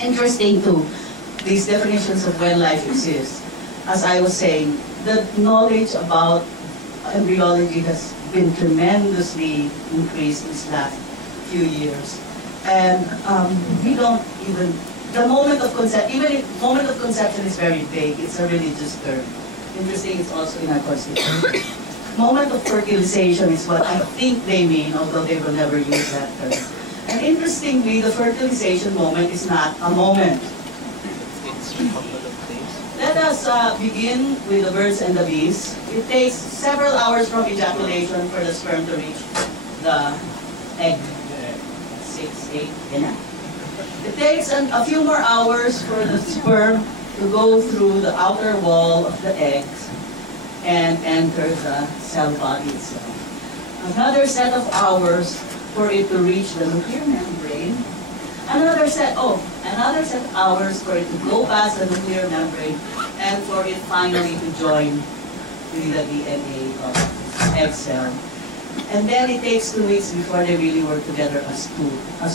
interesting too, these definitions of when life exists. As I was saying, the knowledge about embryology has been tremendously increased these last few years. And we don't even, the moment of conception, even if moment of conception is very vague, it's a religious term. Interesting, it's also in our constitution. Moment of fertilization is what I think they mean, although they will never use that term. And interestingly, the fertilization moment is not a moment. Let us begin with the birds and the bees. It takes several hours from ejaculation for the sperm to reach the egg. 6, 8, yeah. It takes a few more hours for the sperm to go through the outer wall of the eggs and enter the cell body itself. Another set of hours for it to reach the nuclear membrane. Another set of hours for it to go past the nuclear membrane and for it finally to join with the DNA of the egg cell. And then it takes 2 weeks before they really work together as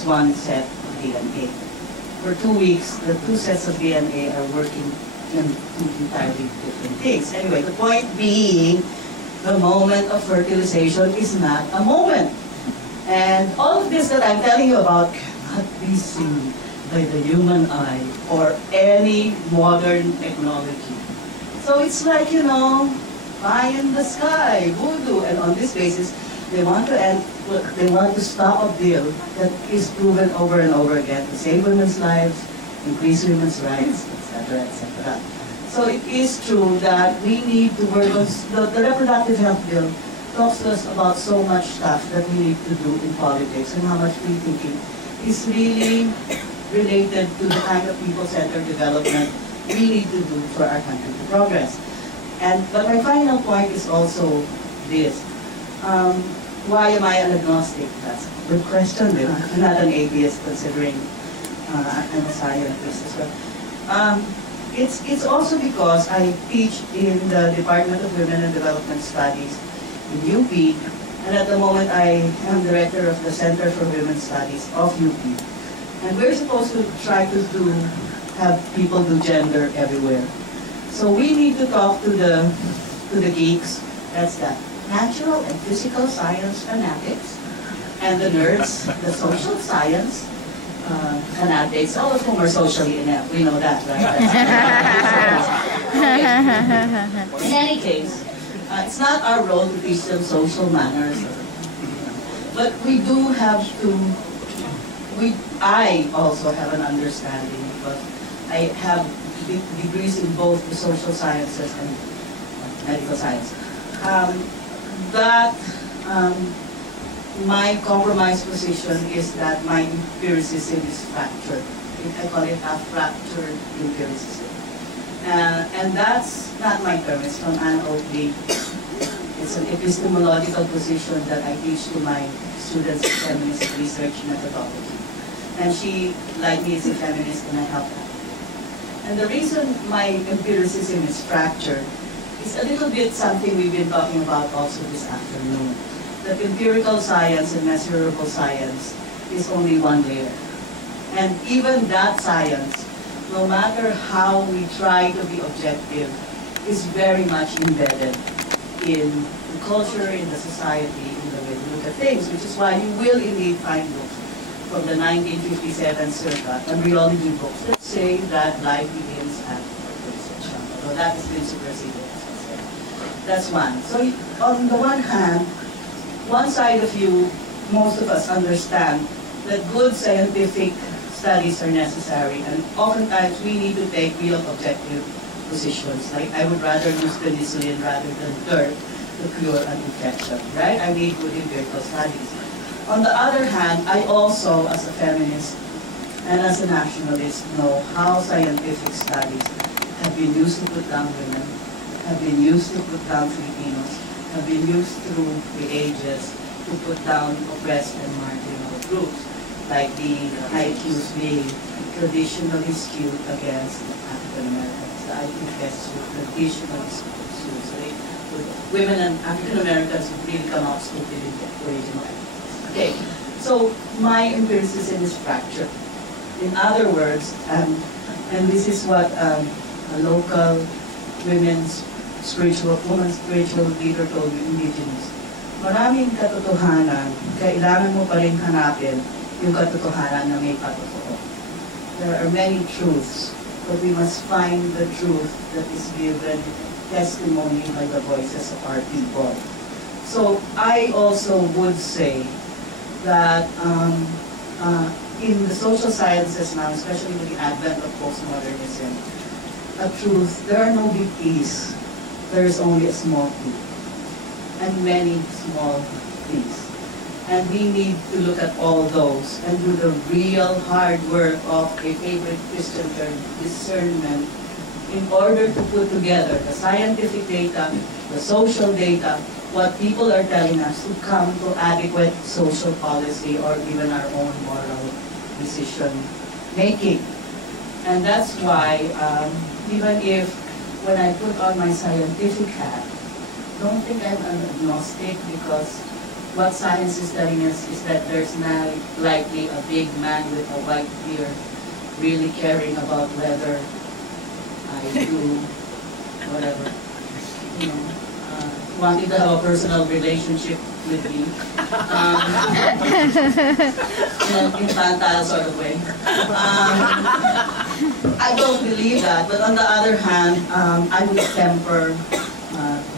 one set of DNA. For 2 weeks, the two sets of DNA are working in two entirely different things. Anyway, the point being, the moment of fertilization is not a moment. And all of this that I'm telling you about cannot be seen by the human eye or any modern technology. So it's like, you know, pie in the sky, voodoo, and on this basis, they want to stop a bill that is proven over and over again to save women's lives, increase women's rights, etc., etc. So it is true that we need to work on the reproductive health bill talks to us about so much stuff that we need to do in politics and how much free thinking is really related to the kind of people-centered development we need to do for our country to progress. But my final point is also this. Why am I an agnostic? That's a good question. I'm not an atheist considering I'm a scientist as well. It's also because I teach in the Department of Women and Development Studies in UP, and at the moment I am director of the Center for Women's Studies of UP. And we're supposed to try to have people do gender everywhere. So we need to talk to the geeks, that's that. Natural and physical science fanatics, and the nerds, the social science fanatics, all of whom are socially inept. We know that, right? Okay. In any case, it's not our role to teach them social manners, but we do have to. I also have an understanding because I have degrees in both the social sciences and medical science. My compromise position is that my empiricism is fractured. I call it a fractured empiricism. And that's not my term, it's from Anna Oakley. It's an epistemological position that I teach to my students in feminist research methodology. And she, like me, is a feminist and I help her. And the reason my empiricism is fractured is a little bit something we've been talking about also this afternoon. That empirical science and measurable science is only one layer. And even that science, no matter how we try to be objective, is very much embedded in the culture, in the society, in the way we look at things, which is why you will indeed find books from the 1957 circa, embryology books that say that life begins at fertilization. Although that has been superseded. That's one. So on the one hand, one side of you, most of us understand that good scientific studies are necessary, and oftentimes we need to take real objective positions. Like I would rather use penicillin rather than dirt to cure an infection, right? I need good empirical studies. On the other hand, I also, as a feminist and as a nationalist, know how scientific studies have been used to put down women, have been used to put down Filipinos, have been used through the ages to put down oppressed and marginal groups, like the IQs being traditionally skewed against African Americans. The IQ tests were traditionally skewed. So women and African Americans would really come out stupid in the original. Okay, so my empiricism is fractured. In other words, and this is what a local women's spiritual leader told the indigenous. Maraming katotohanan, kailangan mo pa rin hanapin yung katotohanan na may patotoo. There are many truths, but we must find the truth that is given testimony by the voices of our people. So I also would say that in the social sciences now, especially with the advent of postmodernism, there are no big P's. There is only a small P, and many small P's. And we need to look at all those and do the real hard work of a favorite Christian term, discernment, in order to put together the scientific data, the social data, what people are telling us to come to adequate social policy or even our own moral decision making. And that's why, even if when I put on my scientific hat, don't think I'm an agnostic, because what science is telling us is that there's now likely a big man with a white beard really caring about whether I do whatever, wanting to have a personal relationship with me, in an infantile sort of way. I don't believe that, but on the other hand, I would temper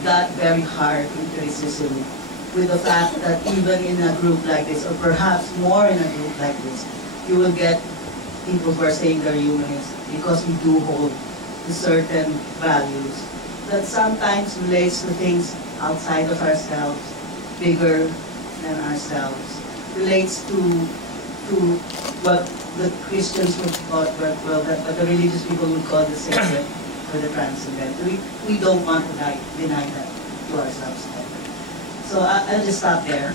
that very hard criticism with the fact that even in a group like this, or perhaps more in a group like this, you will get people who are saying they're humanists because we do hold to certain values that sometimes relates to things outside of ourselves, bigger than ourselves, relates to what the Christians would call, well, what the religious people would call the sacred or the transcendental. We don't want to deny that to ourselves. So I'll just stop there.